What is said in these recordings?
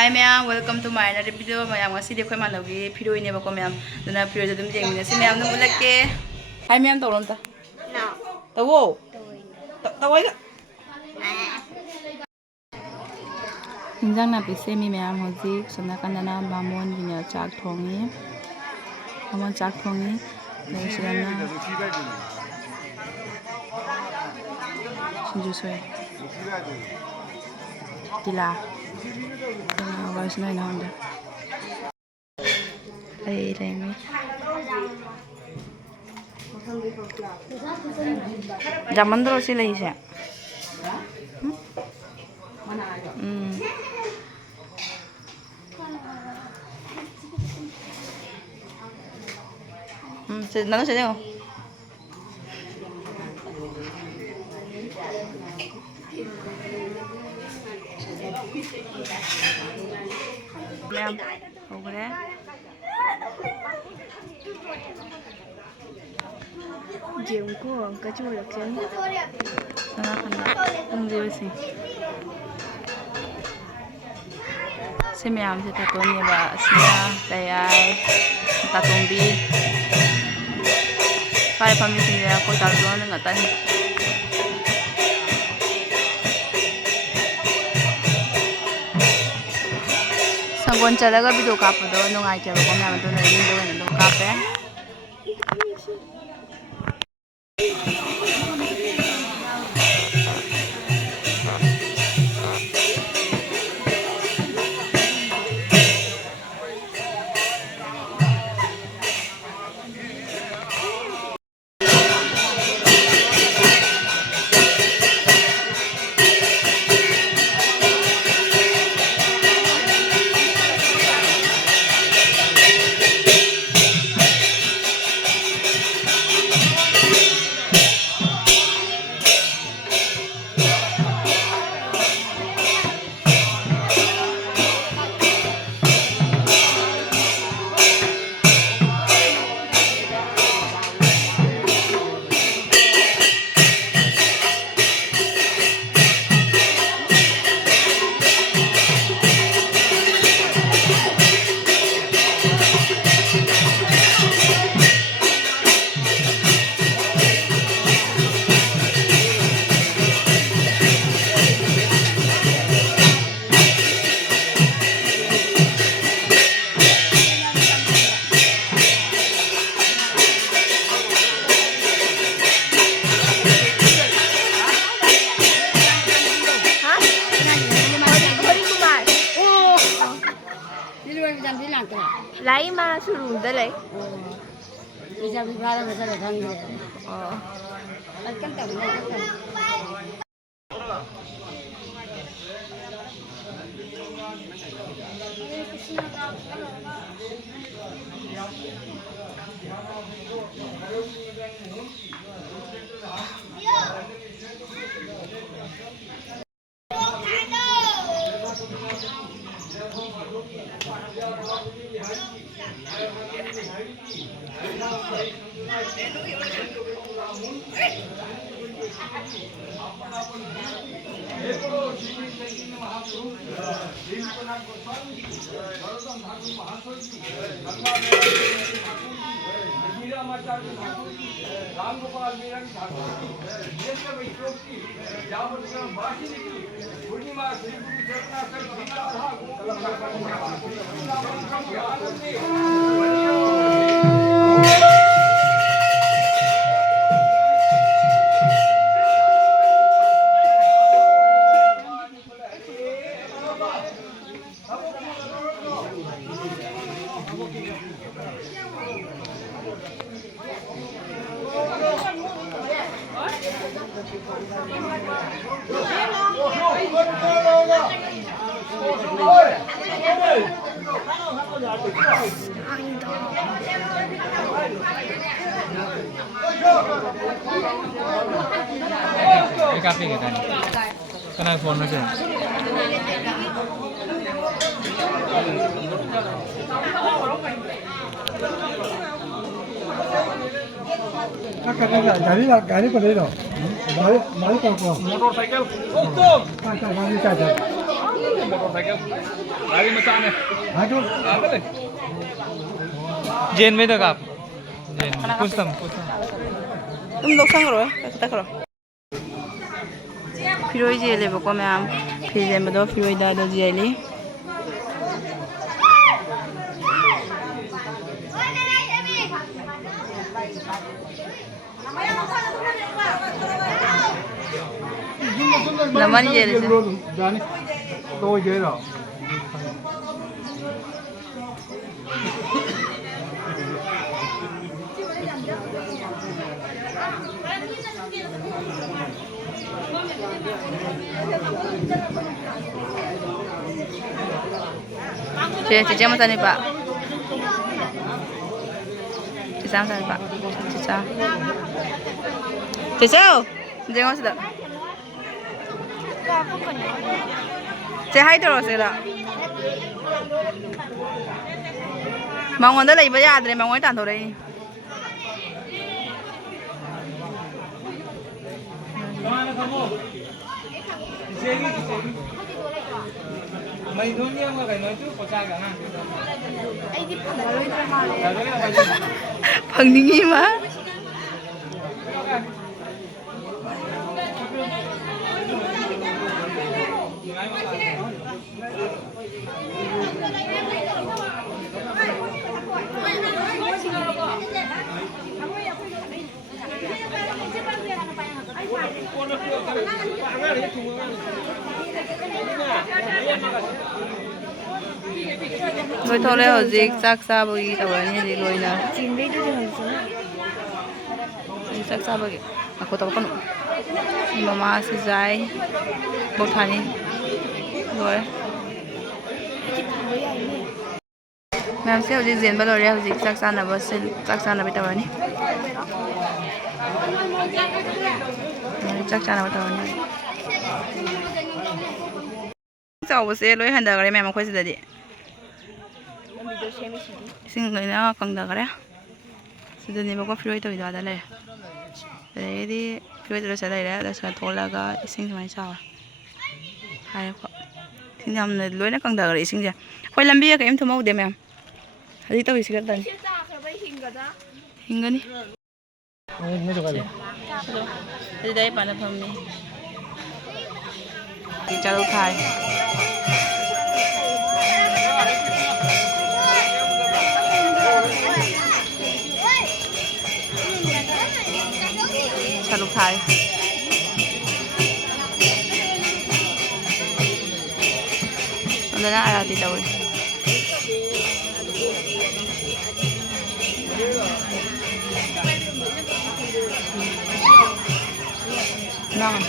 Hi ma'am, welcome to my another video. Ma'am, ngasi di ko mandhw firoi ne ba ko ma'am. Duna firoi da dum jeng ni si ma'am num ulake. Hi ma'am tawon ta. No. Tawo. Tawai ga. Injang na pise mi ma'am hoji sona kanana bamon gina chak thongi. Bamon chak thongi. Dai sirana. Sinju soy. Tila. Guys na ina honda. Ay remi. Zaman terus sih lagi sih. Nano saja nggak? Ma'am, khanghwde. Giếng của cái chùa được chứ? Sana khanghwde. Không gì vậy si ma'am si taton niya ba siya tayay tatombi. Kaya pamitin niya ako talon ng atan. Sanggon chalaga video kapo do nung ay chalo ko ma'am do na rin do na do kape. Lấy mà sử dụng đây lấy. Bây giờ bị ba là sao được thằng gì? Anh cắm tầm này cắm tầm. Kafe kita nih. Kenal phone aja. गाड़ी पर ले लो गाड़ी को motorcycle Lari macam ni. Apa ni? Jen beda kap. Jen. Kusam. Đok sang rồi, tak rồi. Firoi jele bako ma'am. Fijem bado firoi da do jele. Naman jele se. Tôi ghê rồi. Cica masa nih Pak? Cica masa nih Pak? Cica. Cica, jangan sudah. Chahi terus ya. Mangon dah lagi banyak ada, mangon itu tanpa ini. Mana kamu? Sini. Mai dunia mah kayak itu pocah kan? Pangdingi mah. Tôi thôi lấy hồ dịch sắc xa bagi tàu ini di luar na. Sắc xa bagi. Aku tahu kan. Mama sejai. Botani. Luar. Ma'am से होजी जेन बलो रे होजी सक्सा ना बस सक्सा ना बिता बनी सक्सा ना बिता बनी चाव से लोय हंदा करे मैम खोइ सिदा दि सिंग लेना कंदा करे सिदा नि बको फिरोइ तो इदा ले रेडी फिरोइ तो सदा रे दस का तोलागा सिंग mai चाव हाय को सिंग हम ने लोय ना कंदा करे सिंग जे खोइ लंबी का M थमौ they ma'am Hadi tahu isi kata ni. Hingga ni. Ini juga ni. Hadi dah panas kami. Kita lalu khai. Lalu khai. Anda nak ayat di tahu. Ngon.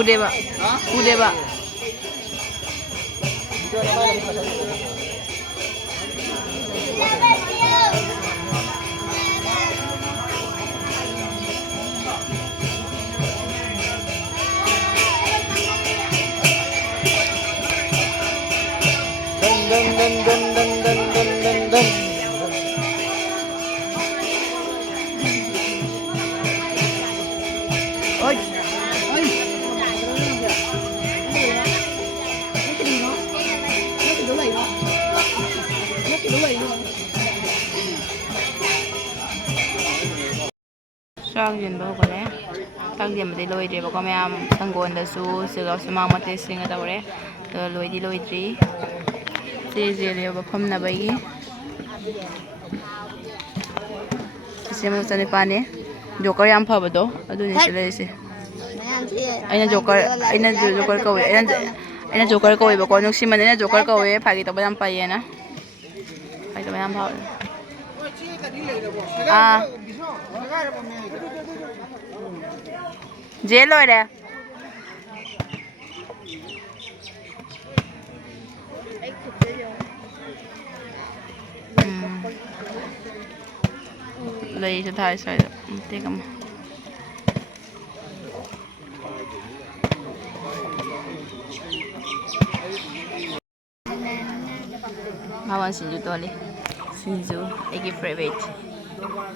Udah Pak. Udah Pak. Sang jin bao ko le tang jin mate loi de ba ko myam sangon da su sigaw simang mate singa da re to loi di loi tri se je le ba pham na bai se mo sane pa ne joker yam pha ba do adu ni se le se aina joker ko aina joker ko ba ko nuk si man aina joker ko we phagi to ba yam pa ye na phagi to ba yam pha à dễ rồi nè Lꯩꯁꯨ ꯊꯥꯏ ꯁ꯭ꯋꯥꯏꯗ ꯇꯦꯛ ꯑꯃ ꯃꯥꯋꯥꯟ ꯁꯤꯡꯖꯨ ꯇꯣꯜꯂꯤ ꯁꯤꯡꯖꯨ ꯑꯩꯒꯤ favourite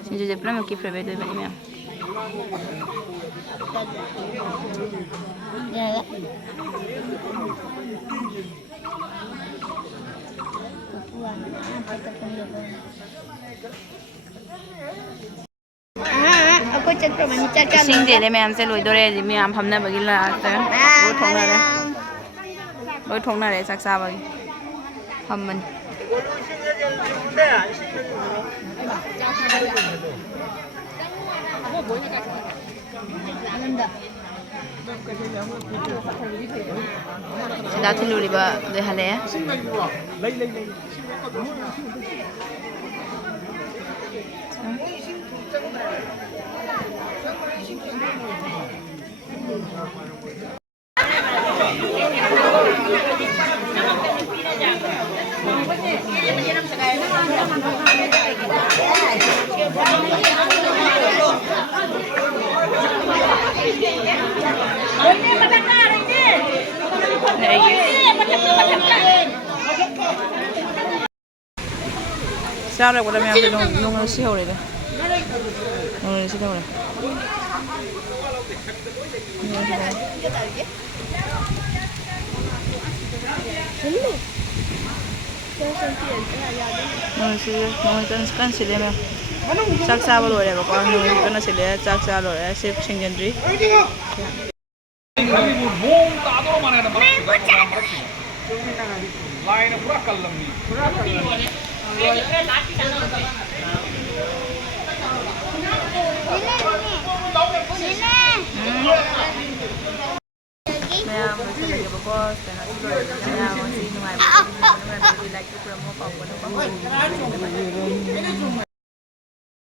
ꯁꯤꯡꯖꯨꯁꯦ ꯄꯨꯝꯅꯃꯛꯀꯤ favourite ꯑꯣꯏꯕꯅꯤ ꯃꯌꯥꯝ ꯏꯁꯤꯡ ꯆꯦꯜꯂꯦ ꯃꯌꯥꯝꯁꯦ ꯂꯣꯏꯗꯣꯔꯦ ꯍꯧꯖꯤꯛ ꯃꯌꯥꯝ ꯐꯝꯅꯕꯒꯤ ꯂꯥꯛꯇ ꯂꯣꯏ ꯊꯣꯛꯅꯔꯦ ꯆꯥꯛ ꯆꯥꯕꯒꯤ ꯐꯝꯕꯅꯤ ꯁꯤꯗ ꯊꯤꯜꯂꯨꯔꯤꯕ ꯂꯣꯏꯍꯜꯂꯛꯑꯦ ꯆꯥꯔꯛꯄꯗ ꯃꯌꯥꯝꯁꯦ ꯅꯣꯡꯅ ꯁꯤꯍꯧꯔꯦꯗ ꯅꯣꯡꯅ ꯁꯤꯍꯧꯔꯦ ꯅꯣꯡ ꯀꯟꯅ ꯁꯤꯜꯂꯦ ꯃꯌꯥꯝ ꯆꯥꯛ ꯆꯥꯕ ꯂꯣꯏꯔꯦꯕꯀꯣ ꯅꯣꯡ ꯀꯟꯅ ꯁꯤꯜꯂꯦ ꯆꯥꯛ ꯆꯥꯕ ꯂꯣꯏꯔꯦ ꯁꯤ ꯁꯦꯡꯖꯟꯗ꯭ꯔꯤ Lain pura kalami. Maya masih lagi bos, karena maya masih nunggu. Like, kurang mau apa?